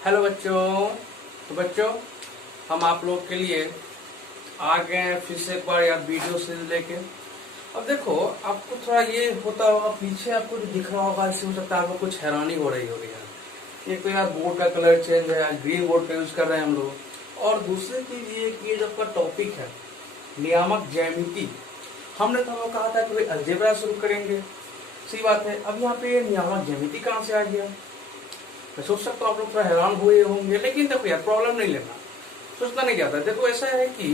Hello बच्चों। तो बच्चों, हम आप लोग के लिए आ गए हैं फिर से एक बार यार वीडियो सीरीज लेके। अब देखो, आपको थोड़ा ये होता होगा, पीछे आपको जो दिख रहा होगा, इससे हो सकता है आपको कुछ हैरानी हो रही होगी यार। एक तो यार बोर्ड का कलर चेंज है, ग्रीन बोर्ड का यूज कर रहे हैं हम लोग। और दूसरी चीज ये कि ये जो आपका टॉपिक है नियामक ज्यामिति, हमने तो कहा था कि भाई अलजेब्रा शुरू करेंगे। सही बात है। अब यहाँ पे नियामक ज्यामिति कहाँ से आ गया? मैं सोच सकता हूँ आप लोग थोड़ा हैरान हुए होंगे, लेकिन देखो यार प्रॉब्लम नहीं लेना, सोचना नहीं जाता। देखो ऐसा है कि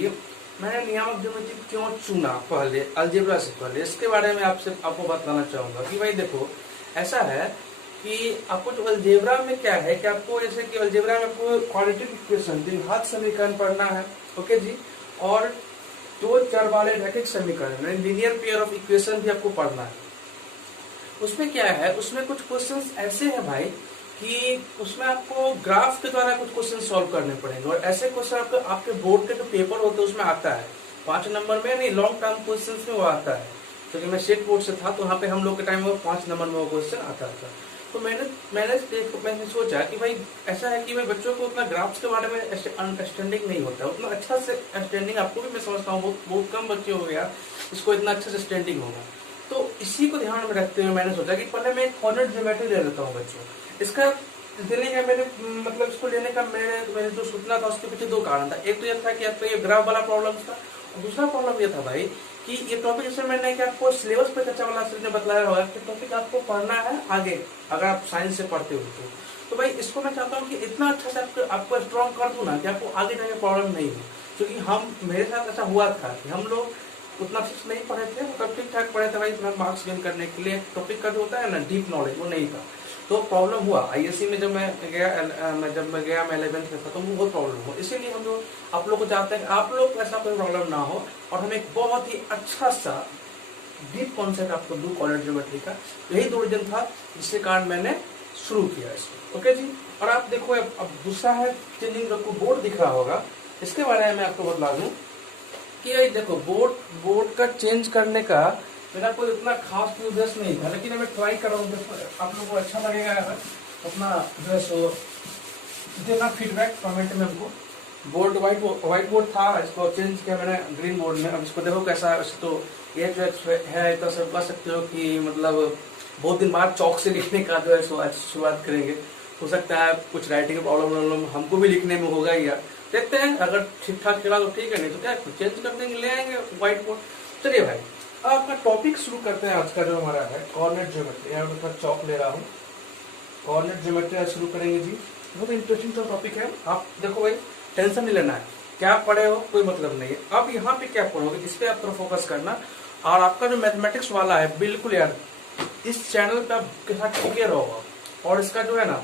मैंने नियामक ज्यामिति क्यों चुना पहले अलजेब्रा से पहले, इसके बारे में आपको बताना चाहूंगा कि भाई देखो ऐसा है कि आपको जो अलजेब्रा में क्या है कि आपको जैसे कि अलजेब्रा में आपको क्वाड्रेटिक इक्वेशन द्विघात समीकरण पढ़ना है, ओके जी। और दो चर वाले रैखिक समीकरण लीनियर पेयर ऑफ इक्वेशन भी आपको पढ़ना है। उसमें क्या है, उसमें कुछ क्वेश्चंस ऐसे हैं भाई कि उसमें आपको ग्राफ के द्वारा कुछ क्वेश्चन सॉल्व करने पड़ेंगे। और ऐसे क्वेश्चन आपके बोर्ड के जो पेपर होते हैं उसमें आता है 5 नंबर में, नहीं लॉन्ग टर्म क्वेश्चन में वो आता है। क्योंकि मैं स्टेट बोर्ड से था तो वहाँ पे हम लोग के टाइम में 5 नंबर में वो क्वेश्चन आता था। तो मैंने सोचा कि भाई ऐसा है कि भाई बच्चों को उतना ग्राफ्स के बारे में अंडरस्टैंडिंग नहीं होता, उतना अच्छा से अंडरस्टैंडिंग आपको भी मैं समझता हूँ बहुत कम बच्चे हो गया इसको इतना अच्छे से अंडरस्टैंडिंग होगा। तो इसी को ध्यान में रखते हुए मैंने सोचा कि पहले मैं कोऑर्डिनेट ज्योमेट्री ले लेता हूँ बच्चों। इसका लेने का मैंने मतलब इसको लेने का मैंने जो सोचना था उसके पीछे दो कारण था। एक तो यह था कि आपका ये ग्राफ वाला प्रॉब्लम था, और दूसरा प्रॉब्लम ये था भाई कि ये टॉपिक जैसे मैंने कि आपको सिलेबस पे चर्चा वाला ने बताया होगा कि टॉपिक आपको पढ़ना है आगे, अगर आप साइंस से पढ़ते हो तो भाई इसको मैं चाहता हूँ कि इतना अच्छा से आपको स्ट्रॉन्ग कर दूं ना कि आपको आगे जाके प्रॉब्लम नहीं हो। क्योंकि मेरे साथ ऐसा हुआ था कि हम लोग उतना अच्छे नहीं पढ़े थे, मतलब ठीक ठाक पढ़े थे भाई, मार्क्स गेन करने के लिए। टॉपिक का जो होता है ना डीप नॉलेज वो नहीं था, तो प्रॉब्लम हुआ। आईएससी में जब मैं गया मैं 11th में था तो बहुत प्रॉब्लम हुआ। इसीलिए हम लोग आप लोग को चाहते हैं आप लोग को ऐसा कोई प्रॉब्लम ना हो और हम एक बहुत ही अच्छा सा डीप कॉन्सेप्ट आपको दूं कोऑर्डिनेट ज्योमेट्री का। यही दो रीजन था जिसके कारण मैंने शुरू किया इसको, ओके जी। और आप देखो अब दूसरा है चेंजिंग, आपको बोर्ड दिख रहा होगा, इसके बारे में आपको बता दूं कि देखो बोर्ड का चेंज करने का मेरा कोई इतना खास उद्देश्य नहीं था, लेकिन मैं ट्राई कर रहा हूँ, आप लोगों को अच्छा लगेगा अपना जो है सो देना फीडबैक कमेंट में हमको। बोर्ड व्हाइट बोर्ड था, इसको चेंज किया मैंने ग्रीन बोर्ड में। अब इसको देखो कैसा है। वैसे तो ये जो है तो सब कह सकते हो कि मतलब बहुत दिन बाद चौक से लिखने का जो है सो शुरुआत करेंगे। हो सकता है कुछ राइटिंग प्रॉब्लम हमको भी लिखने में होगा ही यार, देखते हैं। अगर ठीक ठाक चला तो ठीक है, नहीं तो क्या चेंज कर देंगे, ले आएंगे व्हाइट बोर्ड। चलिए भाई अब अपना टॉपिक शुरू करते हैं आज का जो हमारा है कोऑर्डिनेट ज्योमेट्री। यहाँ मैं चौक ले रहा हूँ, कोऑर्डिनेट ज्योमेट्री आज शुरू करेंगे जी। बहुत इंटरेस्टिंग सा टॉपिक है। आप देखो भाई टेंशन नहीं लेना है, क्या पढ़े हो कोई मतलब नहीं है। अब यहाँ पे क्या पढ़ोगे इस पे आप थोड़ा फोकस करना। और आपका जो मैथमेटिक्स वाला है बिल्कुल यार इस चैनल पे आपके साथ टिके रहो, और इसका जो है ना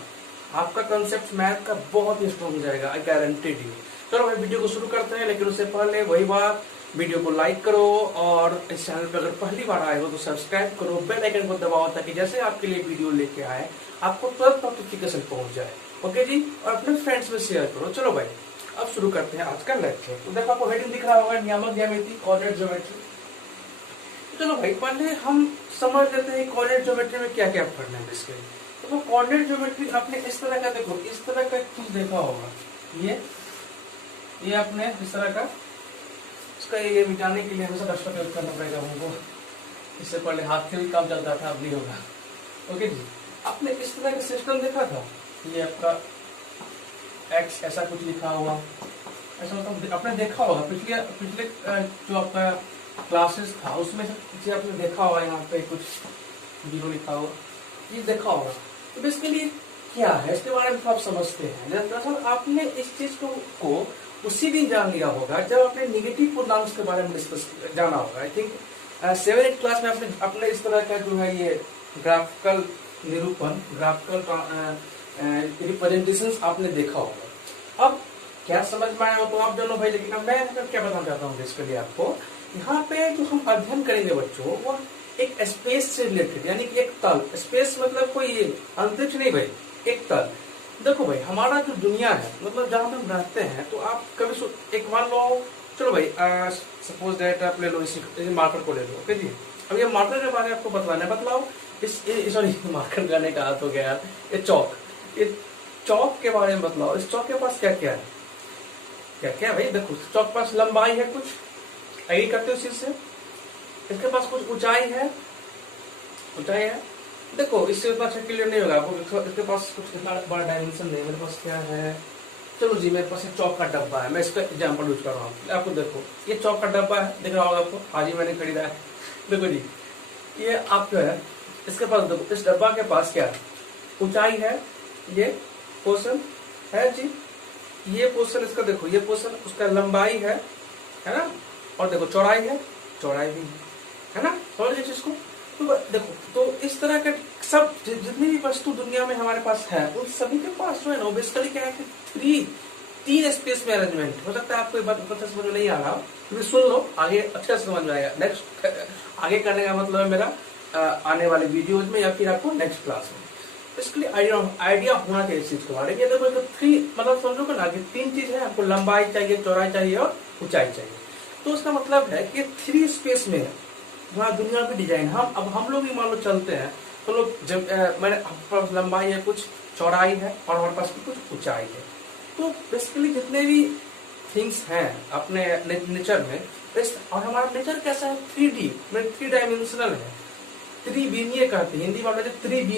आपका कंसेप्ट मैथ का बहुत ही स्ट्रॉन्ग हो जाएगा, आई गारंटेड यू। चलो भाई वीडियो को शुरू करते हैं, लेकिन उससे पहले वही बात, वीडियो को लाइक करो और इस चैनल पर अगर पहली बार आए हो तो सब्सक्राइब करो, बेल आइकन को दबाओ ताकि जैसे आपके लिए वीडियो लेके आए आपको तुरंत नोटिफिकेशन पहुंच जाए, ओके जी। और अपने फ्रेंड्स में शेयर करो। चलो भाई अब शुरू करते हैं आज का लेक्चर। तो देखो आपको हेडिंग दिख रहा होगा नियामक ज्यामिति कोऑर्डिनेट ज्योमेट्री। चलो भाई पहले हम समझ लेते हैं कोऑर्डिनेट ज्योमेट्री में क्या क्या पढ़ना है इसके लिए। तो कोऑर्डिनेट ज्योमेट्री आपने इस तरह का देखो, इस तरह का चीज देखा होगा, ये आपने इस तरह का, इसका ये मिटाने के लिए हमेशा डस्टर यूज करना पड़ेगा हमको। इससे पहले हाथ से भी काम चलता था, अब नहीं होगा, ओके जी। आपने इस तरह का सिस्टम देखा था, ये आपका एक्स ऐसा कुछ लिखा हुआ, ऐसा मतलब आपने देखा होगा पिछले जो आपका क्लासेस था उसमें से आपने देखा होगा, यहाँ पे कुछ जीरो लिखा हुआ, ये देखा होगा। तो बेसिकली क्या है इसके बारे में आप समझते हैं। दरअसल आपने इस चीज को उसी दिन जान लिया होगा जब आपने निगेटिव पूर्णांक के बारे में डिस्कस जाना होगा। आई थिंक 7th क्लास में आपने इस तरह का जो है ये ग्राफिकल निरूपण, ग्राफिकल रिप्रेजेंटेशन आपने देखा होगा। अब क्या समझ में आया हो तो आप जानो भाई, लेकिन अब मैं क्या बताना चाहता हूँ इसके लिए आपको। यहाँ पे जो हम अध्ययन करेंगे बच्चों वो एक स्पेस से रिलेटेड, यानी कि एक तल। स्पेस मतलब कोई अंतरिक्ष नहीं भाई, एक तल। देखो भाई हमारा जो दुनिया है मतलब जहाँ पे हम रहते हैं, तो आप कभी एक मान लो, चलो भाई सपोज दैट आप ले लो इस मार्कर को ले लो, ओके जी। अब ये मार्कर के बारे में आपको बतलाना है, बतलाओ। सॉरी मार्कर करने का हाथ हो गया, ये चौक, ये चौक के बारे में बतलाओ, इस चौक के पास क्या क्या है, क्या क्या है भाई। देखो चौक के पास लंबाई है कुछ, एग्री करते हो इस चीज से। इसके पास कुछ ऊंचाई है, ऊंचाई है। देखो इससे उतना अच्छा क्लियर नहीं होगा आपको, इसके पास कुछ इतना बड़ा डायमेंशन नहीं। मेरे पास क्या है, चलो जी मेरे पास एक चौक का डब्बा है, मैं इसका एग्जाम्पल यूज कर रहा हूँ आपको। देखो ये चौक का डब्बा है, दिख रहा होगा आपको, आज ही मैंने खरीदा है। देखो जी ये आपका है, इसके पास देखो इस डब्बा के पास क्या है, ऊंचाई है, ये पोर्शन है जी, ये पोर्शन इसका देखो, ये पोर्शन उसका लंबाई है ना, और देखो चौड़ाई है, चौड़ाई भी है ना, समझ लीजिए इसको। तो देखो तो इस तरह के सब जितनी भी वस्तु दुनिया में हमारे पास है, उन सभी के पास जो है ना बेसिकली क्या है कि तीन स्पेस में अरेंजमेंट हो सकता है। आपको ये बात पता समझ में नहीं आ रहा, तो सुन लो, आगे अच्छा समझ में आएगा। नेक्स्ट आगे करने का मतलब है मेरा आने वाले वीडियोज में या फिर आपको नेक्स्ट क्लास में बेसिकली आइडिया होना चाहिए इस चीज के बारे में। देखो तो थ्री मतलब समझो ना कि तीन चीज है, आपको लंबाई चाहिए, चौड़ाई चाहिए और ऊंचाई चाहिए। तो उसका मतलब है कि थ्री स्पेस में है जहाँ दुनिया की डिजाइन। हम लोग भी मान लो चलते हैं तो लोग जब मैंने पास लंबाई है, कुछ चौड़ाई है और हमारे पास भी कुछ ऊंचाई है। तो बेसिकली जितने भी थिंग्स हैं अपने नेचर में, और हमारा नेचर कैसा है, 3D मतलब 3 डायमेंशनल है, त्रिविमीय कहते हैं हिंदी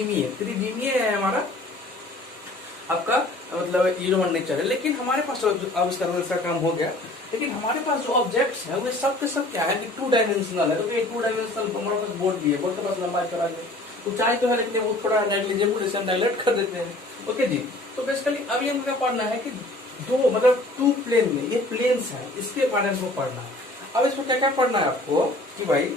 में, त्रिविमीय है हमारा आपका मतलब ह्यूमन नेचर है। लेकिन हमारे पास अब इसका काम हो गया, लेकिन हमारे पास जो ऑब्जेक्ट्स हैं वे सब के सब क्या है कि 2 डायमेंशनल है। तो 2 डायमेंशनल हमारे पास बोर्ड भी है, बोर्ड के पास लंबाई चौड़ाई है, ऊंचाई तो है, लेकिन वो थोड़ा नेग्लिजिबल, जैसे हम डायलेक्ट कर देते हैं। ओके जी, तो बेसिकली अभी हमको क्या पढ़ना है कि दो मतलब 2 प्लेन में, ये प्लेन्स है, इसके बारे में पढ़ना है। अब इसमें क्या क्या पढ़ना है आपको कि भाई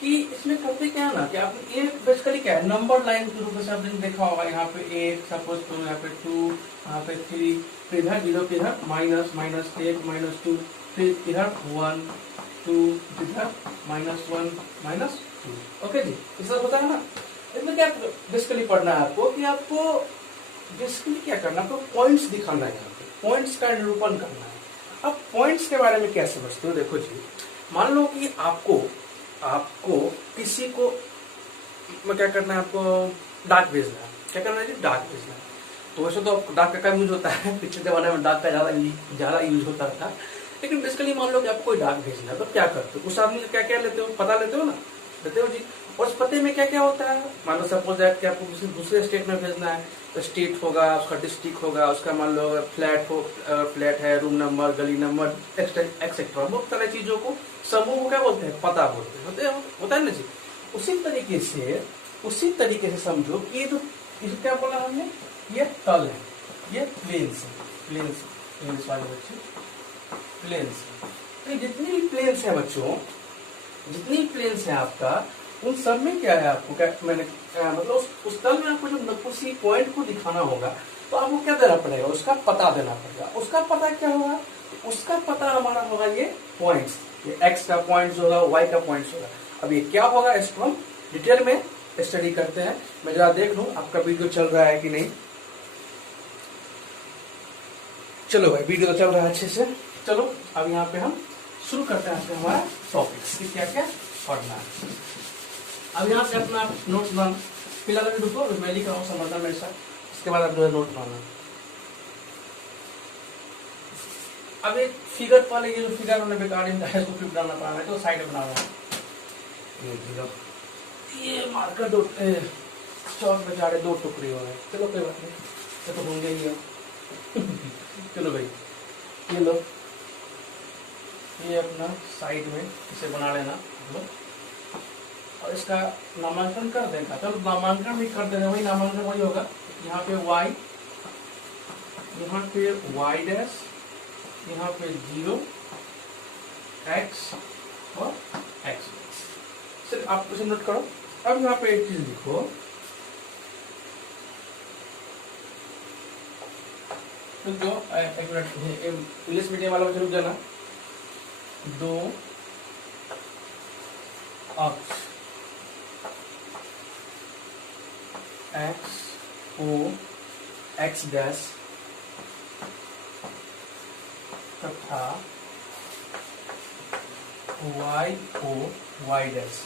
कि इसमें करते क्या है ना कि आप एक बेसिकली क्या है नंबर लाइन के रूप में आपने देखा होगा, यहाँ पे 1 सपोज करो, यहाँ पे 2, यहाँ पे 3, फिर इधर 0 के इधर माइनस, -1 -2, फिर इधर 1 2, इधर -1 -2। ओके जी, ये सब होता है ना। इसमें क्या बेसिकली पढ़ना है आपको कि आपको बेसिकली क्या करना है, आपको पॉइंट्स दिखाना है, यहाँ पे पॉइंट्स का निरूपण करना है। अब पॉइंट्स के बारे में क्या समझते हो, देखो जी मान लो कि आपको किसी को क्या करना है, आपको डाक भेजना है। क्या करना है जी, डाक भेजना है। तो वैसे तो डाक का कम यूज होता है, पिछले जमाने में डाक का ज्यादा यूज होता था, लेकिन बेसिकली मान लो कि आपको कोई डाक भेजना है तो क्या करते हो, उस आदमी का क्या क्या लेते हो, पता लेते हो ना, लेते हो जी। और उस पते में क्या क्या होता है, मान लो सपोज दैट कि आपको किसी दूसरे स्टेट में भेजना है, तो स्टेट होगा, उसका डिस्ट्रिक्ट होगा, उसका मान लो फ्लैट है, रूम नंबर, गली नंबर, एक्सेट्रा, बहुत सारी चीजों को समूह को क्या बोलते हैं, पता बोलते हैं, होता है ना जी। उसी तरीके से समझो कि ये क्या बोला हमने, ये तल है, ये प्लेन्स वाले बच्चे, प्लेन्स। तो जितनी भी प्लेन्स है बच्चों, जितनी प्लेन्स है आपका, उन सब में क्या है आपको क्या मैंने मतलब उस तल में आपको जब किसी पॉइंट को दिखाना होगा तो आपको क्या देना पड़ेगा, उसका पता देना पड़ेगा। उसका पता क्या होगा, उसका पता हमारा होगा ये पॉइंट्स, ये एक्स का पॉइंट्स होगा, वाई का पॉइंट्स होगा। अब ये क्या होगा इसको हम डिटेल में स्टडी करते हैं। मैं जरा देख लूं आपका वीडियो चल रहा है कि नहीं। चलो भाई वीडियो तो चल रहा है अच्छे से। चलो अब यहाँ पे हम शुरू करते हैं हमारा टॉपिक, क्या क्या पढ़ना है। अब यहाँ से अपना नोट्स बना, फिलहाल अभी रुको, मैं लिख रहा हूँ समझना मेरे साथ, इसके बाद आप जो है नोट बनाना। अब एक फिगर वाले ये जो फिगर हमने बेकार है इसको फिर बनाना पड़ा है, तो साइड बना रहा है। ये मार्कर चौक बेचारे 2 टुकड़े हो गए, चलो कोई बात नहीं, ये तो होंगे ही। चलो भाई ये लो, ये अपना साइड में इसे बना लेना और इसका नामांकन कर देगा। चलो नामांकन भी कर देना, वही नामांकन वही होगा। यहाँ पे y, यहाँ पे y डैश, यहाँ पे 0 x और x। सिर्फ आप उसे नोट करो। अब यहाँ पे एक चीज लिखो, तो एक मिनट, इंग्लिश मीडियम वाला बच्चा रुक जाना। 2 अक्ष x o x डैश तथा y o y डैश,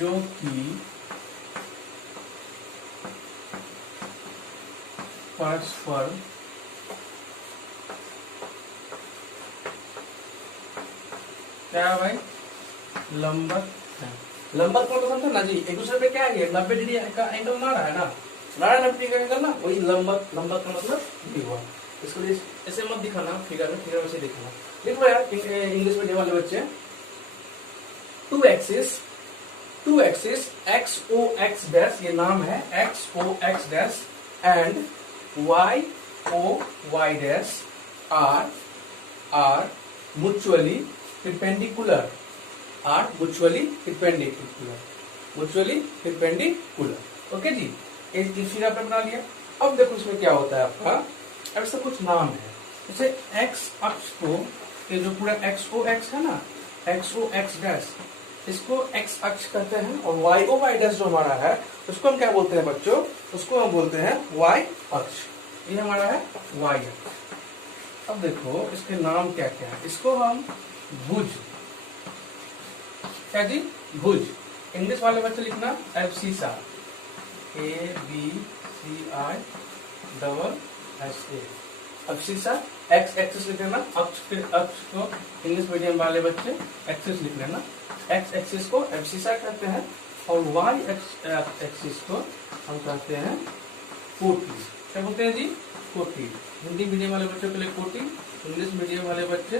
जो कि परस्पर क्या है भाई, लंबवत है। लंबवत कौन समझो ना जी, एक दूसरे पे क्या है, 90 डिग्री का एंगल मारा है ना, 90 डिग्री का एंगल ना, वही लंबवत। लंबवत का मतलब ये हुआ। इसको ऐसे मत दिखाना फिगर में, फिगर वैसे दिखाना। देखो यार इंग्लिश मीडियम वाले बच्चे, two axis x o x dash, ये नाम है x o x dash, and y o y dash are mutually perpendicular, are mutually perpendicular। Okay जी, एक फिर आपने बना लिया। अब देखो इसमें क्या होता है आपका, अब इसका कुछ नाम है। जैसे एक्स अक्ष को, ये जो पूरा एक्स ओ एक्स है ना, एक्स ओ एक्स डैश, इसको एक्स अक्ष कहते हैं, और वाई ओ वाई डैश जो हमारा है उसको हम क्या बोलते हैं बच्चों, उसको हम बोलते हैं वाई अक्ष। ये हमारा है वाई अक्ष। अब देखो इसके नाम क्या क्या है, इसको हम भुज, क्या जी, भुज। इंग्लिश वाले बच्चे लिखना abscissa, ABCI abscissa. X axis लिख लेना, अक्ष को इंग्लिश मीडियम वाले बच्चे एक्सिस लिख लेना। एक्स एक्सिस को एब्सिसा कहते हैं, और वाई एक्सिस को हम कहते हैं कोटि। क्या बोलते हैं जी, कोटि। हिंदी मीडियम वाले बच्चों के लिए कोटि, इंग्लिश मीडियम वाले बच्चे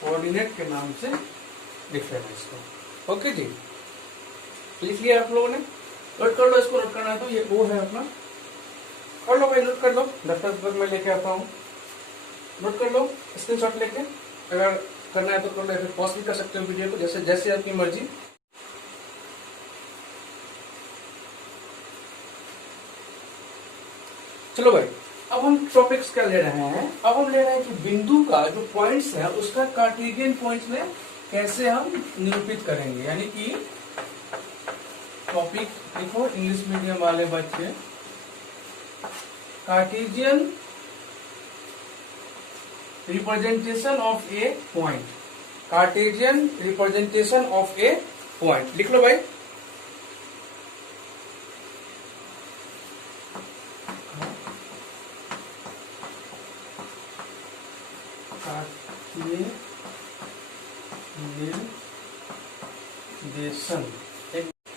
कोऑर्डिनेट के नाम से लिख लेना इसको। ओके जी, लिख लिया आप लोगों ने, नोट कर लो। इसको नोट करना है तो ये ओ है अपना, कर लो भाई, नोट कर लो। दफ्तर पर मैं लेके आता हूँ, नोट कर लो स्क्रीनशॉट लेके। अगर करना है तो कर लो, फिर पॉज भी कर सकते हो वीडियो को, जैसे जैसे आपकी मर्जी। चलो भाई, अब हम टॉपिक्स क्या ले रहे हैं, अब हम ले रहे हैं कि बिंदु का जो पॉइंट्स है उसका कार्टेशियन पॉइंट्स में कैसे हम निरूपित करेंगे। यानी कि टॉपिक देखो इंग्लिश मीडियम वाले बच्चे, Cartesian representation of A point, Cartesian representation of A point लिख लो भाई। निर्देशन।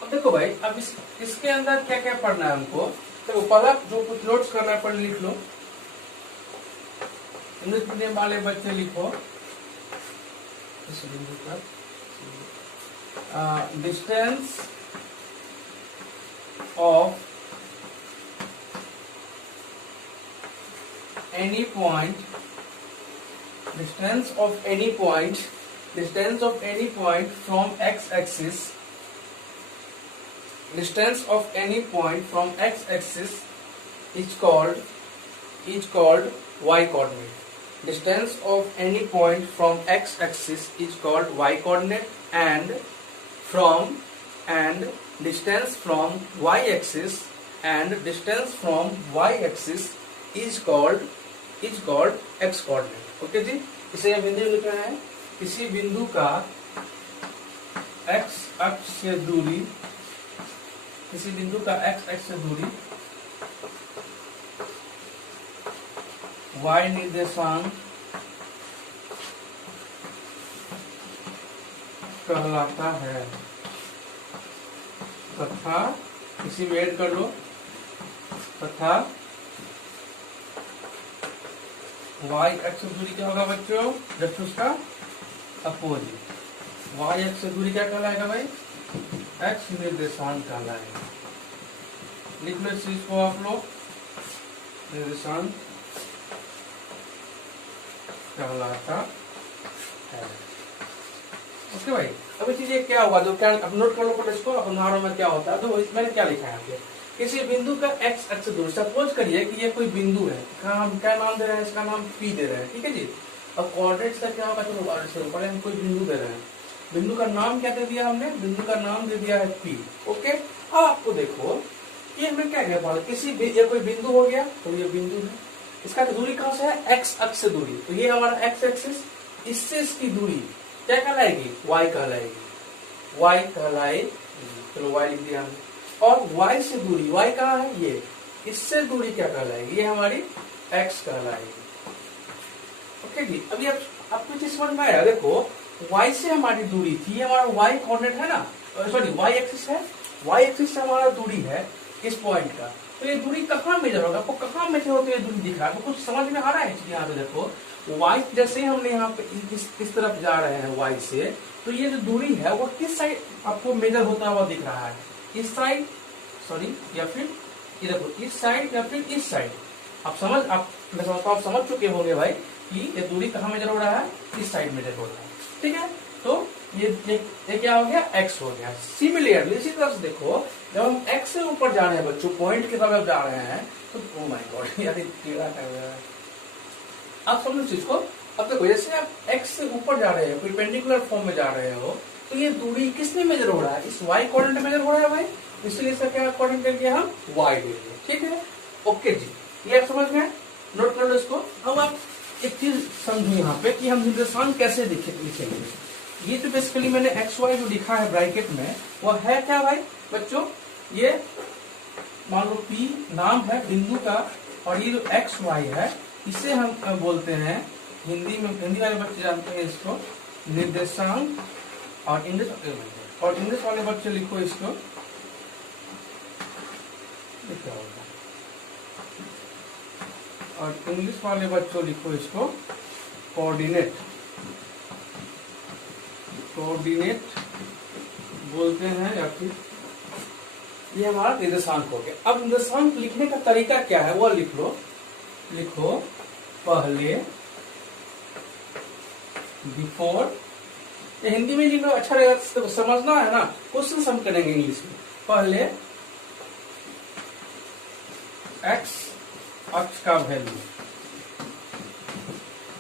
अब देखो भाई, अब इसके अंदर क्या क्या पढ़ना है हमको। देखो पहला जो कुछ नोट्स करना है पढ़ लिख लो। इंग्लिश मीडियम वाले बच्चे लिखो इस बिंदु पर distance of any point, distance of any point from x-axis, distance of any point from x-axis is called y-coordinate. Distance of any point from x-axis is called y-coordinate, and distance from y-axis is called x-coordinate। Okay जी, इसे हम हिंदी में लिख रहे हैं। किसी बिंदु का x अक्ष से दूरी, किसी बिंदु का x अक्ष से दूरी y निर्देशांक कहलाता है, तथा इसी में ऐड कर लो, तथा वाई एक्स दूरी क्या होगा बच्चों, जस्ट उसका अपोजिट। वाई एक्स दूरी क्या कहलाएगा भाई, एक्स निर्देशांक कहलाएगा। लिख लो इस चीज को आप लोग, निर्देशांक कहलाता है। ओके भाई, अभी चीजें क्या होगा, जो क्या अब नोट कर लो पहले इसको, अपनारों में क्या होता है। तो मैंने क्या लिखा है यहाँ पे, किसी बिंदु का एक्स अक्ष दूरी, सपोज करिए कि ये कोई बिंदु है, क्या नाम दे रहे हैं, इसका नाम पी दे रहे हैं, ठीक है जी। अब कोऑर्डिनेट्स का क्या होगा, चलो पहले हम कोई बिंदु दे रहे हैं, बिंदु का नाम क्या दे दिया हमने, बिंदु का नाम दे दिया है पी। ओके, अब आपको देखो ये हमें क्या दिया, किसी ये कोई बिंदु हो गया, तो ये बिंदु है, इसका दूरी कहाँ से है, एक्स अक्ष से दूरी, तो ये हमारा एक्स एक्सिस, इससे इसकी दूरी क्या कहलाएगी, वाई कहलाएगी, वाई कहलाएगी। चलो वाई लिख दिया हमने। और y से दूरी, y कहाँ है, ये इससे दूरी क्या कहलाएगी, ये हमारी x कहलाएगी। ओके जी, अभी आपको चीज समझ में आया। देखो y से हमारी दूरी थी, ये हमारा y कोऑर्डिनेट है ना, सॉरी y एक्सिस है, y एक्सिस से हमारा दूरी है इस पॉइंट का। तो ये दूरी कहाँ मेजर होगा, आपको कहाँ मेजर होती है दूरी दिख रहा है, आपको कुछ समझ में आ रहा है। यहाँ पे देखो y जैसे हमने यहाँ पे इस तरफ जा रहे हैं y से, तो ये जो दूरी है वो किस साइड आपको मेजर होता हुआ दिख रहा है, इस साइड, सॉरी, या फिर ये देखो इस साइड या फिर इस साइड। आप समझ चुके होंगे भाई कि ये दूरी कहाँ मेजर हो रहा है, इस साइड मेजर हो रहा है। ठीक है, तो ये क्या हो गया, x हो गया। सिमिलरली इसी तरह से देखो जब हम x से ऊपर जा रहे हैं बच्चों, पॉइंट की तरफ जा रहे हैं, तो ओ माय गॉड यार टेढ़ा कर रहा है, आप समझो चीज को। अब देखो जैसे आप x से ऊपर जा रहे हो, परपेंडिकुलर फॉर्म में जा रहे हो, तो ये दूरी किसमें मेजर हो रहा है, इस y कोऑर्डिनेट मेजर हो रहा है भाई, इसलिए इसका क्या कोऑर्डिनेट दे दिया हम, y दे दिया। ठीक है, ओके जी, ये आप समझ गए, नोट कर लो इसको। अब आप एक चीज समझो यहाँ पे कि हम निर्देशांक कैसे लिखेंगे। ये तो बेसिकली मैंने एक्स वाई जो लिखा है ब्रैकेट में, वो है क्या भाई बच्चों, ये मान लो P नाम है बिंदु का, और ये जो एक्स वाई है इसे हम बोलते हैं हिंदी में, हिंदी वाले बच्चे जानते हैं इसको निर्देशांक, और इंग्लिश वाले बच्चे लिखो इसको क्या होगा, और इंग्लिश वाले बच्चों लिखो इसको कोऑर्डिनेट बोलते हैं, या फिर ये हमारा निर्देशांक हो गया। अब निर्देशांक लिखने का तरीका क्या है वो लिखो पहले बिफोर, ये हिंदी में लिखो अच्छा रहेगा, समझना है ना, क्वेश्चन हम करेंगे इंग्लिश में। पहले x अक्ष का वैल्यू,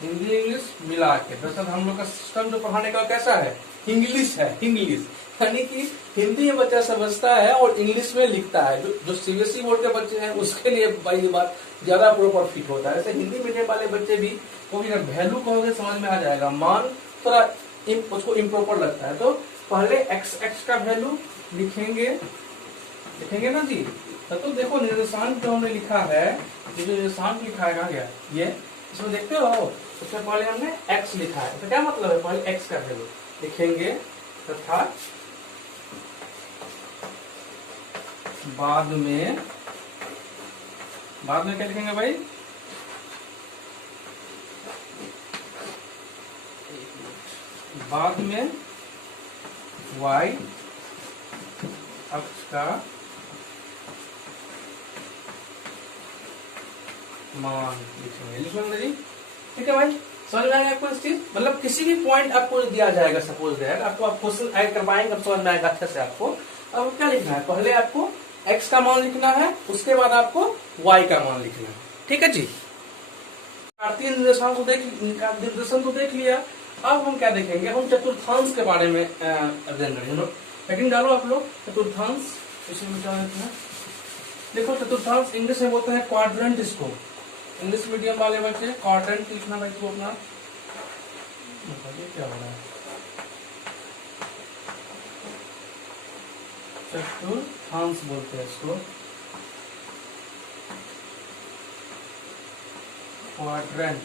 हिंदी इंग्लिश मिला के, दरअसल हम लोग का सिस्टम जो पढ़ाने का कैसा है, इंग्लिश है, इंग्लिश यानी कि हिंदी में बच्चा समझता है और इंग्लिश में लिखता है। जो सीबीएसई बोर्ड के बच्चे हैं उसके लिए भाई ये बात ज्यादा प्रॉपर फिट होता है। ऐसे हिंदी मीडियम वाले बच्चे भी को भी वैल्यू कहोगे समझ में आ जाएगा, मान थोड़ा उसको इम्प्रॉपर लगता है। तो पहले x का वैल्यू लिखेंगे ना जी। तो देखो निर्देशांक जो हमने लिखा है, ये जो निर्देशांक लिखा है कहाँ गया, ये इसमें देखते हो, उसमें पहले हमने x लिखा है, तो क्या मतलब है, पहले x का वैल्यू लिखेंगे तथा बाद में क्या लिखेंगे भाई, बाद में y अक्ष का मान लिखेंगे जी। ठीक है भाई, समझ में आएगा आपको इस चीज, मतलब किसी भी पॉइंट आपको दिया जाएगा, सपोज दैट आपको आप क्वेश्चन ऐड करवाएंगे, अब समझ में आएगा अच्छे से आपको। अब क्या लिखना है, पहले आपको x का मान लिखना है, उसके बाद आपको y का मान लिखना है। ठीक है जी, कार्तीय निर्देशांक को निर्देशन को देख लिया। अब हम क्या देखेंगे, हम चतुर्थांश के बारे में अध्ययन करेंगे। हेडिंग डालो आप लोग, चतुर्थांश, इसमें क्या लिखना है, देखो चतुर्थांश इंग्लिश में बोलते हैं क्वाड्रेंट, इसको इंग्लिश मीडियम वाले बच्चे क्वाड्रेंट लिखना भाई, इसको अपना क्या हो रहा है, चतुर्थांश बोलते हैं इसको, क्वाड्रेंट।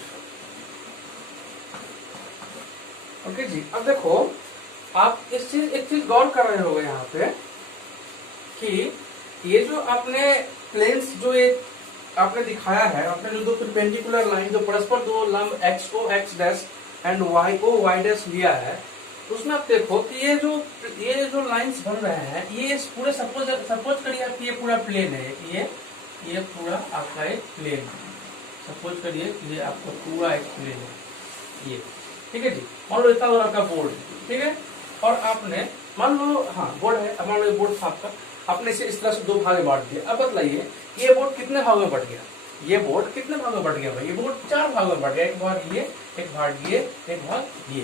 ओके जी, अब देखो आप एक चीज गौर कर रहे हो यहाँ पे कि ये जो आपने प्लेन्स जो ये आपने दिखाया है, आपने जो दो परपेंडिकुलर लाइन जो परस्पर दो लंब एक्स को एक्स डैश एंड वाई को वाई डैश लिया है, उसमें आप देखो कि ये जो लाइंस बन रहे हैं, ये पूरे सपोज करिए कि ये पूरा प्लेन है, ये पूरा आपका एक प्लेन, सपोज करिए कि ये आपका पूरा एक प्लेन है ये। ठीक है जी, मान लो इतना आपका बोर्ड, ठीक है, और आपने मान लो हाँ बोर्ड है, मान लो बोर्ड था आपका, आपने इसे इस तरह से दो भाग में बांट दिया। अब बतलाइए ये बोर्ड कितने भागों में बढ़ गया, ये बोर्ड कितने भागों में बढ़ गया भाई, ये बोर्ड 4 भागों में बढ़ गया, एक भाग ये, एक भाग ये, एक भाग ये,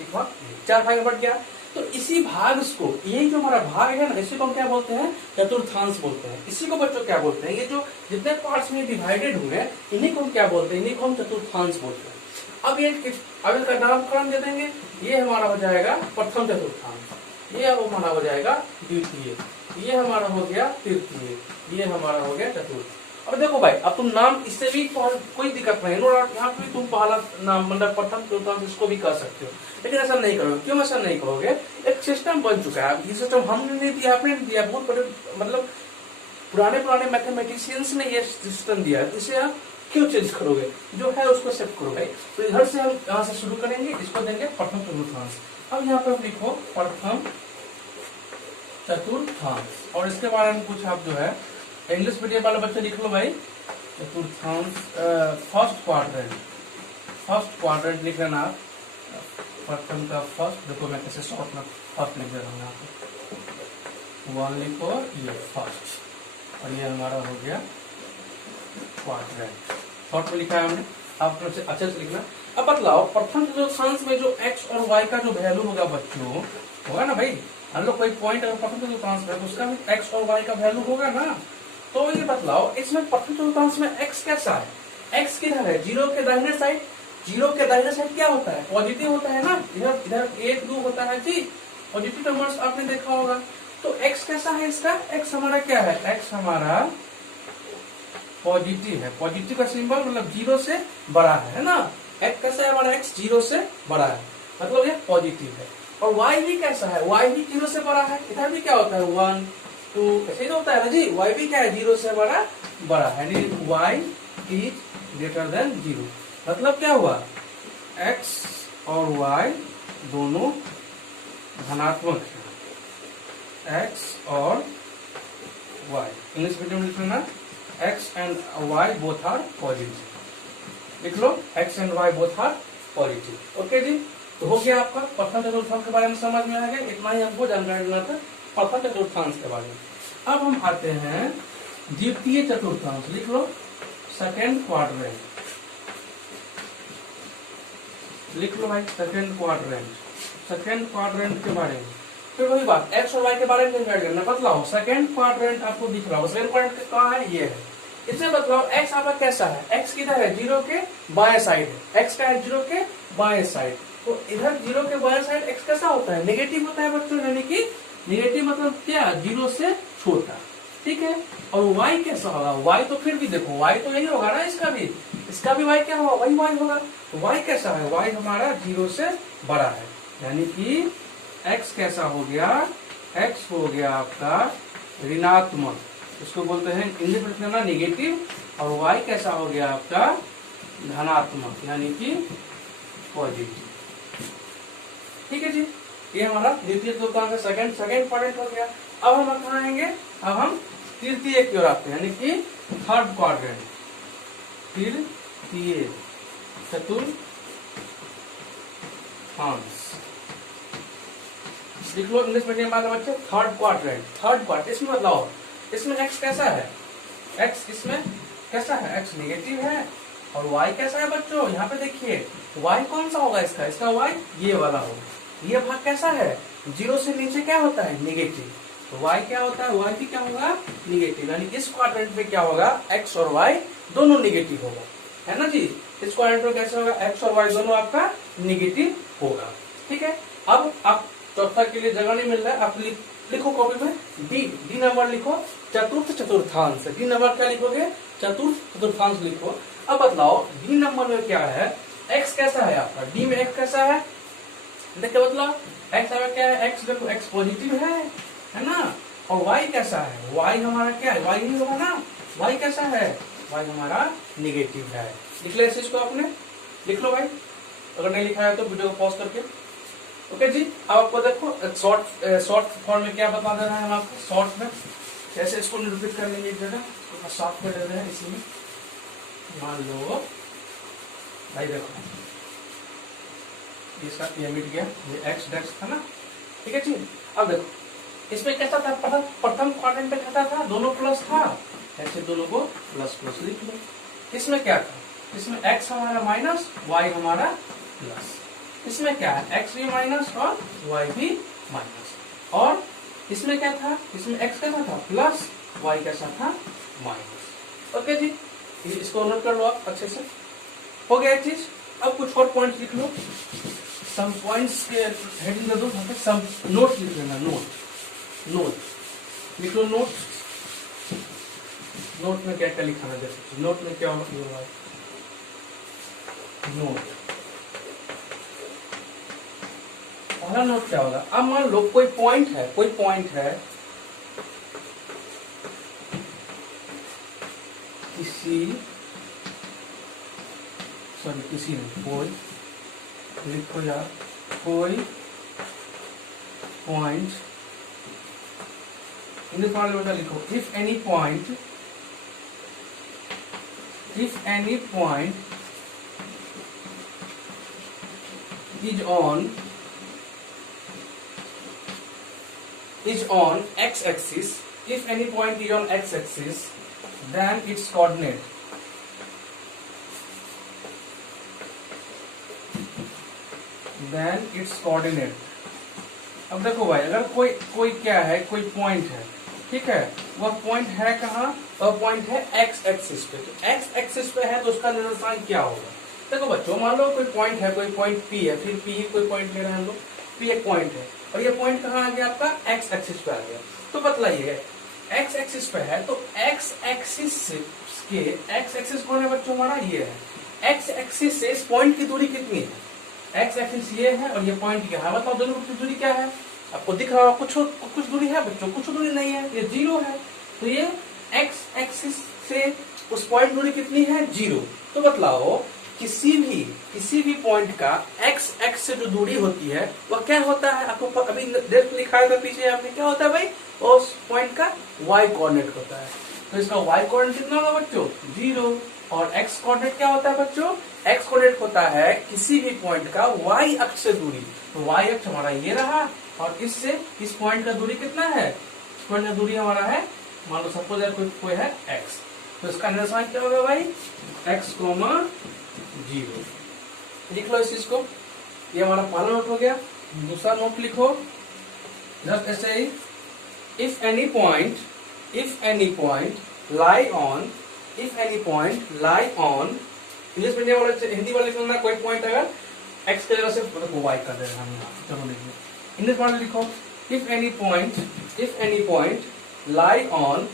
एक भाग ये, 4 भाग में बढ़ गया। तो इसी भाग को, ये जो हमारा भाग है ना, इसी को हम क्या बोलते हैं, चतुर्थांश बोलते हैं। इसी को बच्चों क्या बोलते हैं, ये जो जितने पार्ट्स में डिवाइडेड हुए हैं इन्हीं को हम क्या बोलते हैं, इन्हीं को हम चतुर्थांश बोलते हैं। अब इनका नामकरण दे देंगे, ये हमारा हो जाएगा प्रथम चतुर्थांश, ये हमारा हो जाएगा द्वितीय, ये हमारा हो गया तृतीय, ये हमारा हो गया चतुर्थ। अब देखो भाई, अब तुम नाम इससे भी कोई दिक्कत नहीं, यहाँ पे तुम पहला नाम मतलब प्रथम चतुर्थांश इसको भी कर सकते हो, लेकिन ऐसा नहीं करोगे। क्यों ऐसा नहीं करोगे? एक सिस्टम बन चुका है, ये सिस्टम हमने नहीं दिया, आपने नहीं दिया, बहुत बड़े मतलब पुराने मैथमेटिशियंस ने ये सिस्टम दिया है, इसे आप क्यों चेंज करोगे? जो है उसको सेट करो भाई। तो इधर से हम यहाँ से शुरू करेंगे, इसको देंगे प्रथम चतुर्थांश। अब यहाँ पर लिखो प्रथम चतुर्थांश, और इसके बारे में कुछ आप जो है इंग्लिश मीडियम वाले बच्चे लिख लो भाई, चतुर्थांश फर्स्ट क्वाड्रेंट लिख लेना आप। प्रथम का फर्स्ट, देखो मैं कैसे शॉर्ट में फर्स्ट लिख दे रहा हूँ यहाँ पे, 1 लिखो, ये फर्स्ट, और ये हमारा हो गया क्वाड्रेंट, शॉर्ट में लिखा है हमने, आप अच्छे से लिखना। अब बतलाओ प्रथम चतुर्थांश में जो x और y का जो वैल्यू होगा बच्चों, होगा ना भाई, हम लोग कोई पॉइंट अगर प्रथम चतुर्थांश में उसका भी x और y का वैल्यू होगा ना। तो ये बतलाओ इसमें प्रथम चतुर्थांश में x कैसा है? x किधर है? 0 के दाहिने साइड। 0 के दाहिने साइड क्या होता है? पॉजिटिव होता है ना, इधर 1 2 होता है जी, पॉजिटिव नंबर्स आपने देखा होगा। तो x कैसा है इसका? x हमारा क्या है? x हमारा पॉजिटिव है, पॉजिटिव का सिंबल मतलब 0 से बड़ा है ना। x कैसा है हमारा? x 0 से बड़ा है, मतलब ये पॉजिटिव है। और y भी कैसा है? y भी 0 से बड़ा है, इधर भी क्या होता है 1 2 ऐसे ही होता है ना जी। y भी क्या है? 0 से बड़ा है, यानी y इज ग्रेटर देन 0। मतलब क्या हुआ? x और y दोनों धनात्मक है, x और y, इंग्लिश मीडियम लिख लेना, x and y both are positive, लिख लो x and y both are positive. Okay जी, तो हो गया आपका प्रथम चतुर्थांश के बारे में समझ में आ गया, इतना ही हमको जानकारी लेना था प्रथम चतुर्थांश के बारे में। अब हम आते हैं द्वितीय चतुर्थांश, लिख लो सेकेंड क्वाड्रेंट, लिख लो भाई सेकेंड क्वाड्रेंट के बारे में। फिर वही बात x और y के बारे में जानकारी लेना। बतलाओ सेकेंड क्वाड्रेंट आपको दिख रहा हो, सेकेंड क्वाड्रेंट कहाँ है? ये है। इसमें बतलाओ x आपका कैसा है? x किधर है? 0 के बाएं साइड है, x का है 0 के बाएं साइड। तो इधर 0 के बाएं साइड x कैसा होता है? नेगेटिव होता है बच्चों, यानी कि नेगेटिव मतलब क्या? 0 से छोटा, ठीक है। और y कैसा होगा? y तो फिर भी देखो y तो यही होगा ना, इसका भी y क्या होगा? वही y होगा। तो y कैसा है? y हमारा 0 से बड़ा है, यानी कि x कैसा हो गया? x हो गया आपका ऋणात्मक, इसको बोलते हैं इंग्लिश में नेगेटिव। और y कैसा हो गया आपका? धनात्मक, यानी कि पॉजिटिव, ठीक है जी। ये हमारा द्वितीय चतुर्थांश सेकंड क्वाड्रेंट हो गया। अब हम कहाँ आएंगे? अब हम तृतीय की ओर आते हैं, यानी कि थर्ड क्वाड्रेंट, तृतीय चतुर्थांश, लिख लो इंग्लिश मीडियम वाले बच्चे थर्ड क्वाड्रेंट। इसमें बदलाव, इसमें x कैसा है? x इसमें कैसा है? x नेगेटिव है। और y कैसा है बच्चों? यहाँ पे देखिए y कौन सा होगा इसका y ये वाला होगा। ये भाग कैसा है? 0 से नीचे क्या होता है? नेगेटिव। तो y क्या होता है? y भी क्या होगा? नेगेटिव, यानी इस क्वाड्रेंट में क्या होगा? x और y दोनों नेगेटिव होगा, है ना जी। इस क्वाड्रेंट में कैसे होगा? x और y दोनों आपका नेगेटिव होगा, ठीक है। अब आप चौथा के लिए जगह नहीं मिल रहा है, आप लिखो कॉपी में डी नंबर लिखो, चतुर्थ चतुर्थांश। डी नंबर क्या लिखोगे? चतुर्थ चतुर्थांश लिखो। अब बतलाओ डी नंबर में क्या है? x कैसा है आपका? डी में x कैसा है? देखिए बतलाओ x हमारा क्या है? x देखो x पॉजिटिव है ना। और y कैसा है? y हमारा क्या है? y ही होगा ना। y कैसा है? y हमारा नेगेटिव है। लिख ले इसको, आपने लिख लो भाई, अगर नहीं लिखा है तो वीडियो को पॉज करके। ओके जी, अब आपको देखो शॉर्ट फॉर्म में क्या बता दे रहे हैं हम आपको, शॉर्ट में कैसे इसको निरूपित कर लेंगे। एक जगह साफ कर दे रहे हैं, इसी में मान लो भाई देखो इसका ये मिट गया, ये x डेक्स था ना, ठीक है जी। अब देखो इसमें कैसा था? प्रथम क्वाड्रेंट में कैसा था? दोनों प्लस था, ऐसे दोनों को प्लस प्लस लिख लो। इसमें क्या था? इसमें x हमारा माइनस, y हमारा प्लस। इसमें क्या है? x भी माइनस और y भी माइनस। और इसमें क्या था? इसमें x कैसा था? प्लस, y कैसा था? माइनस। ओके जी, इसको नोट कर लो आप अच्छे से, हो गया एक चीज। अब कुछ और पॉइंट लिख लो, सम पॉइंट्स के हेडिंग दे दो, सम नोट लिख लेना, नोट लिख लो, नोट नोट में क्या क्या लिखाना है, जैसे नोट में क्या होगा, नोट पहला नोट क्या होगा। अब मान लो कोई पॉइंट है, कोई पॉइंट है किसी नहीं, कोई लिखो यार, कोई पॉइंट इंग्लिश वाले बेटा लिखो, if any point is on x-axis, if any point is on x-axis, then its coordinate अब देखो भाई, अगर कोई क्या है, कोई पॉइंट है, ठीक है, वह पॉइंट है कहाँ, वह पॉइंट है एक्स एक्सिस पे। तो एक्स एक्सिस पे है तो उसका निर्देशांक क्या होगा। देखो बच्चों, मान लो कोई पॉइंट है, कोई पॉइंट पी है, फिर पी कोई पॉइंट ले रहे हैं हम लोग, पी एक पॉइंट है और ये पॉइंट कहाँ आ गया आपका, एक्स एक्सिस पे आ गया। तो बतलाइए एक्स एक्सिस पे है तो एक्स एक्सिस कौन है बच्चों, हमारा ये है। एक्स एक्सिस से इस पॉइंट की दूरी कितनी है, एक्स एक्सिस ये है और ये पॉइंट क्या है, मतलब दोनों की दूरी क्या है, आपको दिख रहा है, कुछ दूरी है बच्चों, कुछ दूरी नहीं है, ये 0 है। तो ये एक्स एक्सिस से उस पॉइंट दूरी कितनी है, 0। तो बतलाओ किसी भी पॉइंट का एक्स एक्स से जो दूरी होती है वह क्या होता है, आपको अभी देख लिखा था पीछे आपने, क्या होता है भाई, उस पॉइंट का वाई कोऑर्डिनेट होता है। तो इसका वाई कोऑर्डिनेट कितना होगा बच्चों, 0। और एक्स कोऑर्डिनेट क्या होता है बच्चों, एक्स कोऑर्डिनेट होता है किसी भी पॉइंट का वाई अक्ष से दूरी। तो वाई अक्ष हमारा ये रहा और इससे इस पॉइंट का दूरी कितना है, इस पॉइंट का दूरी हमारा है, मान लो सपोज कोई है एक्स, तो इसका निर्देशांक क्या होगा भाई, एक्स, 0। लिख लो इस चीज को, ये हमारा पहला नोट हो गया। दूसरा नोट लिखो जस्ट ऐसे ही, if any point lie on, English medium वाले, हिंदी वाले लिखना, कोई पॉइंट अगर एक्स की जगह से मतलब वाई कर दे रहे हैं हम यहाँ, चलो लिखिए इंग्लिश वाले लिखो, if any point lie on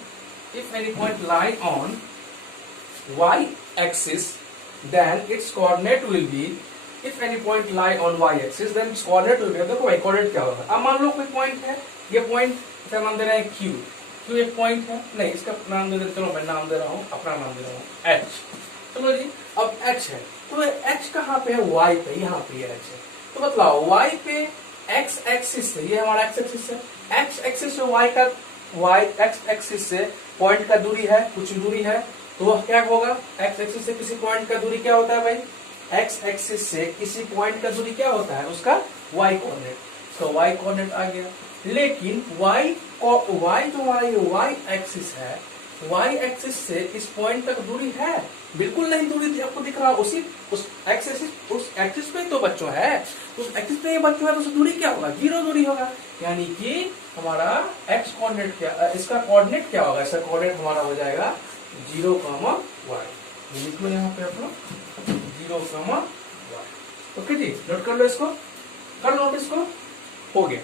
y axis, then its coordinate will be, if any point lie on y axis, then its coordinate will be, देखो y coordinate क्या होगा। अब मान लो कोई पॉइंट है, ये पॉइंट इसका नाम दे रहे हैं Q एक पॉइंट है, नहीं इसका नाम दे, चलो मैं नाम दे रहा हूँ, अपना नाम दे रहा हूँ H, चलो जी। अब H है तो H कहाँ पे है, y पे, यहाँ पे ये H है। तो बताओ y पे x एक्सिस से, ये हमारा x एक्सिस है, x एक्सिस से x एक्सिस से पॉइंट का दूरी है, कुछ दूरी है, तो वह क्या होगा, x एक्सिस से किसी पॉइंट का दूरी क्या होता है भाई, x एक्सिस से किसी पॉइंट का दूरी क्या होता है, उसका y कोऑर्डिनेट, तो y कोऑर्डिनेट आ गया। लेकिन y जो हमारा ये y एक्सिस है, y एक्सिस से इस पॉइंट तक दूरी है, बिल्कुल नहीं दूरी आपको दिख रहा, उस एक्सिस पे तो बच्चों है, उस एक्सिस पे ये बच्चों है, तो दूरी क्या होगा, 0 दूरी होगा। यानी कि हमारा x कोऑर्डिनेट क्या, इसका कोऑर्डिनेट क्या होगा, इसका कोऑर्डिनेट हमारा हो जाएगा 0, y। लिख लो यहाँ पे अपना 0, y। ओके जी, नोट कर लो इसको, कर लो इसको, हो गया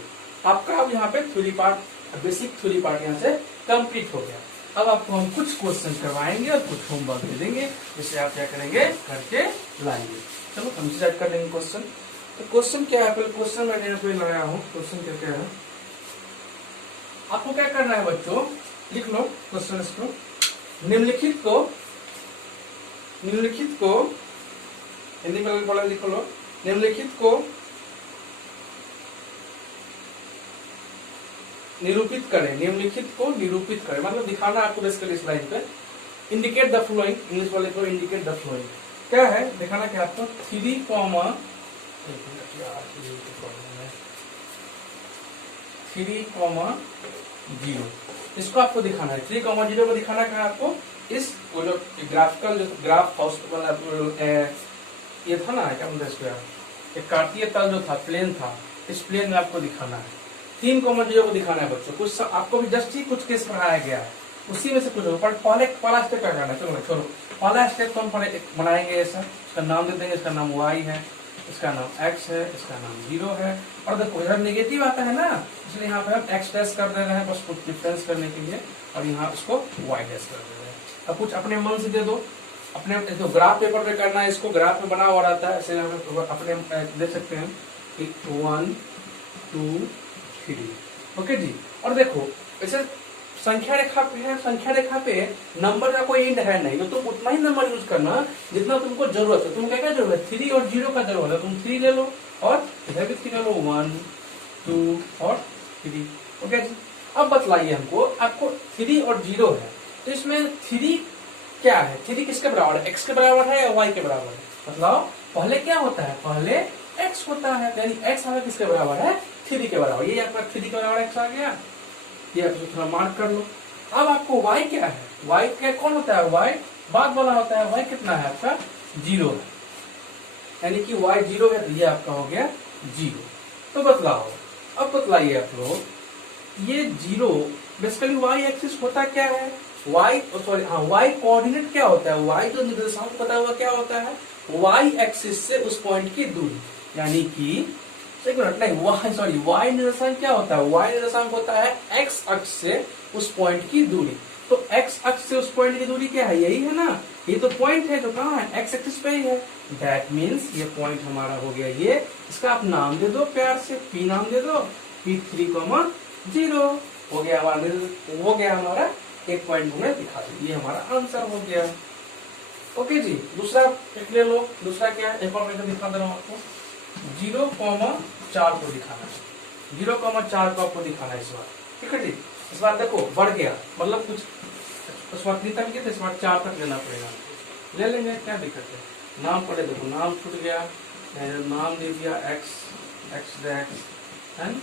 आपका। अब यहाँ पे theory part, basic theory part यहाँ से कंप्लीट हो गया। अब आपको हम कुछ क्वेश्चन करवाएंगे और कुछ होमवर्क दे देंगे, जिसे आप क्या करेंगे, करके लाएंगे। चलो हम स्टार्ट कर देंगे क्वेश्चन। तो क्वेश्चन क्या है, पहले क्वेश्चन मैंने यहाँ पे लगाया हूँ, क्वेश्चन क्या क्या है, आपको क्या करना है बच्चों, लिख लो क्वेश्चन इसको, निम्नलिखित को हिंदी में बोला, लिख लो, निम्नलिखित को निरूपित करें, मतलब दिखाना आपको बेसिकली इस लाइन पे। इंडिकेट द फ्लोइंग, इंग्लिश वाले को इंडिकेट द फ्लोइंग क्या है, दिखाना क्या आपको, 3, 0 इसको आपको दिखाना है। 3, 0 को दिखाना है आपको, इस वो जो ग्राफिकल जो ग्राफ हाउस ये था ना, क्या बोलते हैं इसको, एक कार्तीय तल जो था, प्लेन था, इस प्लेन में आपको दिखाना है। 3, 0 को दिखाना है बच्चों, कुछ आपको भी जस्ट ही कुछ केस पढ़ाया गया है, उसी में से कुछ पर पहला स्टेप क्या करना है, चलो छोड़ो, पहला स्टेप तो हम बनाएंगे ऐसा, इसका नाम दे देंगे, इसका नाम y है, इसका नाम x है, इसका नाम 0 है। और देखो इधर नेगेटिव आता है ना, इसलिए यहाँ पे हम x टेस्ट कर दे रहे हैं, बस कुछ डिफरेंस करने के लिए। और यहाँ उसको y डैश कर दे रहे हैं। अब कुछ अपने मन से दे दो, अपने तो ग्राफ पेपर पे करना है, इसको ग्राफ में बना हुआ रहता है, ऐसे अपने दे सकते हैं कि 1 2 3। ओके जी। और देखो ऐसे संख्या रेखा पे है, संख्या रेखा पे नंबर का कोई एंड है नहीं, तो तुम उतना ही नंबर यूज करना जितना तुमको जरूरत है। तुमको क्या जरूरत है, 3 और 0 का जरूरत है, तुम 3 ले लो और इधर भी 3 ले लो, 1 2 और 3। ओके जी। अब बतलाइए हमको, आपको 3 और 0 है, तो इसमें 3 क्या है, 3 किसके बराबर है, x के बराबर है या y के बराबर है, बतलाओ। पहले क्या होता है, पहले x होता है, यानी x हमें किसके बराबर है, 3 के बराबर। ये आपका 3 के बराबर x आ गया, ये आप थोड़ा मार्क कर लो। अब आपको y क्या है, y क्या कौन होता है, y बाद वाला होता है, y कितना है आपका 0 है, यानी कि y 0 है, तो ये आपका हो गया 0। तो बतलाओ, अब बतलाइए आप लोग, ये 0 बेसिकली y एक्सिस होता क्या है, y सॉरी हाँ y कोऑर्डिनेट क्या होता है, y जो निर्देशांक पता हुआ क्या होता है, y एक्सिस से उस पॉइंट की दूरी, यानी कि एक मिनट नहीं, y सॉरी y निर्देशांक क्या होता है, y निर्देशांक होता है x अक्ष से उस पॉइंट की दूरी। तो x अक्ष से उस पॉइंट की दूरी क्या है, यही है ना, ये तो पॉइंट है जो कहाँ है, x एक्सिस पे ही है। दैट मीन्स ये पॉइंट हमारा हो गया ये, इसका आप नाम दे दो प्यार से, p नाम दे दो, p3, 0 हो गया हमारा एक पॉइंट हमें दिखा दो, ये हमारा आंसर हो गया। ओके जी। दूसरा एक ले लो, दूसरा क्या है, एक और मैं दिखा दे रहा हूँ आपको, 0,4 को दिखाना है, 0,4 को आपको दिखाना है इस बार। ठीक है जी। इस बार देखो बढ़ गया, मतलब कुछ उस बार 3 तक गया, इस बार 4 तक लेना पड़ेगा, ले लेंगे, क्या दिक्कत है। नाम पढ़े, देखो नाम छूट गया, नाम दे दिया x एंड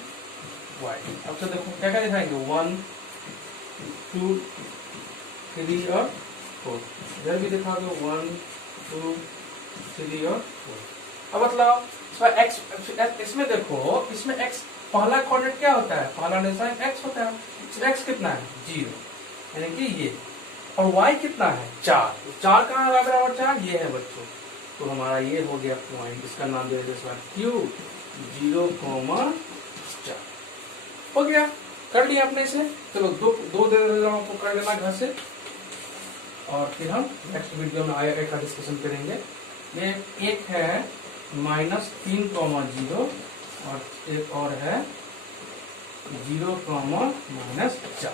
y। अब से देखो क्या क्या दिखाएंगे, 1 2 3 और 4, इधर भी दिखा दो 1 2 3 और 4। अब मतलब इसमें देखो, इसमें x पहला कोऑर्डिनेट क्या होता है, पहला निर्देशांक x होता है, x कितना है 0, यानी कि ये, और y कितना है 4, 4 कहाँ है बराबर 4, ये है बच्चों। तो हमारा ये हो गया पॉइंट, इसका नाम दे देते Q 0,4 हो गया, कर लिया आपने इसे। चलो दो दे रहा हूँ, कर लेना घर से, और फिर हम नेक्स्ट वीडियो में आगे का डिस्कशन करेंगे। ये एक है -3,0 और एक और है 0,-4।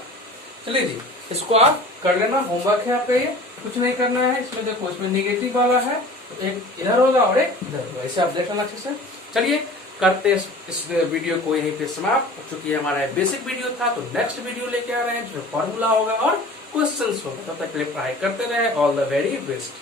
चलिए जी, इसको आप कर लेना, होमवर्क है आप पे, ये कुछ नहीं करना है। इसमें देखो, इसमें नेगेटिव वाला है, तो एक इधर होगा और एक इधर होगा, ऐसे आप देख लेना अच्छे से। चलिए करते इस वीडियो को यहीं पे समाप्त, चूंकि हमारा बेसिक वीडियो था, तो नेक्स्ट वीडियो लेके आ रहे हैं जिसमें फॉर्मूला होगा और क्वेश्चंस होगा। तब तक के लिए पढ़ाई करते रहे। All the very best.